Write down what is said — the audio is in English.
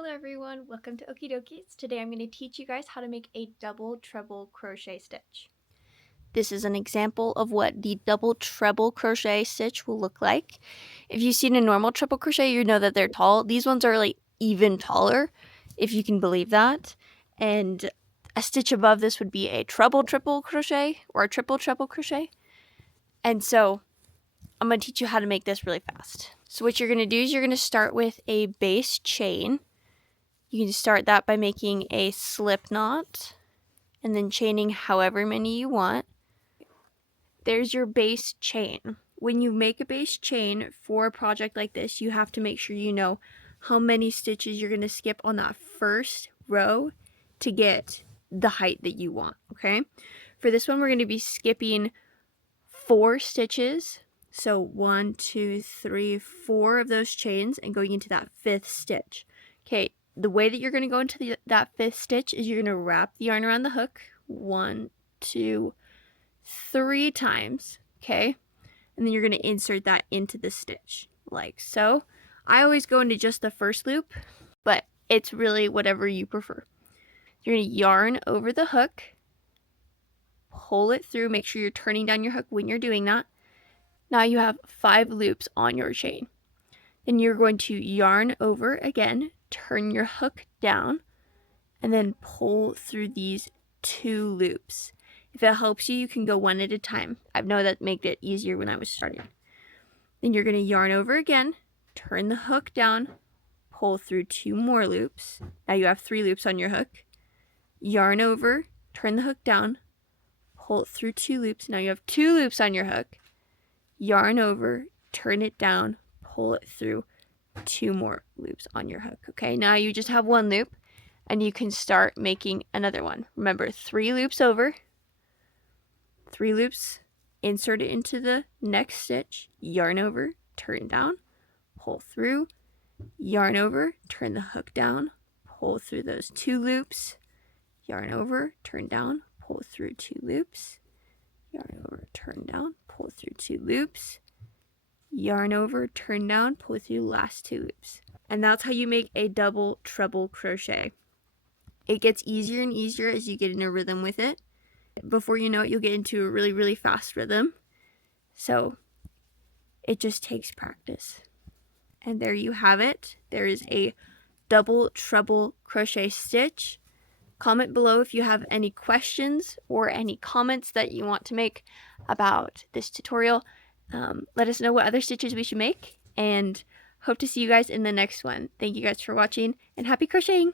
Hello everyone, welcome to Okie Dokies. Today I'm going to teach you guys how to make a double treble crochet stitch. This is an example of what the double treble crochet stitch will look like. If you've seen a normal treble crochet, you know that they're tall. These ones are like even taller, if you can believe that. And a stitch above this would be a treble triple crochet or a triple treble crochet. And so I'm going to teach you how to make this really fast. So what you're going to do is you're going to start with a base chain. You can start that by making a slip knot and then chaining however many you want. There's your base chain. When you make a base chain for a project like this, you have to make sure you know how many stitches you're going to skip on that first row to get the height that you want, okay? For this one, we're going to be skipping 4 stitches. So 1, 2, 3, 4 of those chains and going into that 5th stitch. Okay. The way that you're going to go into that 5th stitch is you're going to wrap the yarn around the hook 1, 2, 3 times, okay? And then you're going to insert that into the stitch, like so. I always go into just the first loop, but it's really whatever you prefer. You're going to yarn over the hook, pull it through, make sure you're turning down your hook when you're doing that. Now you have 5 loops on your chain. Then you're going to yarn over again, turn your hook down, and then pull through these 2 loops. If it helps you, you can go one at a time. I know that made it easier when I was starting. Then you're going to yarn over again, turn the hook down, pull through 2 more loops. Now you have 3 loops on your hook. Yarn over, turn the hook down, pull it through 2 loops. Now you have 2 loops on your hook. Yarn over, turn it down, pull it through 2 more loops on your hook. Okay, now you just have 1 loop and you can start making another one. Remember, 3 loops over, 3 loops, insert it into the next stitch, yarn over, turn down, pull through, yarn over, turn the hook down, pull through those 2 loops, yarn over, turn down, pull through 2 loops, yarn over, turn down, pull through 2 loops, yarn over, turn down, pull through the last 2 loops. And that's how you make a double treble crochet. It gets easier and easier as you get in a rhythm with it. Before you know it, you'll get into a really, really fast rhythm. So it just takes practice. And there you have it. There is a double treble crochet stitch. Comment below if you have any questions or any comments that you want to make about this tutorial. Let us know what other stitches we should make, and hope to see you guys in the next one. Thank you guys for watching, and happy crocheting!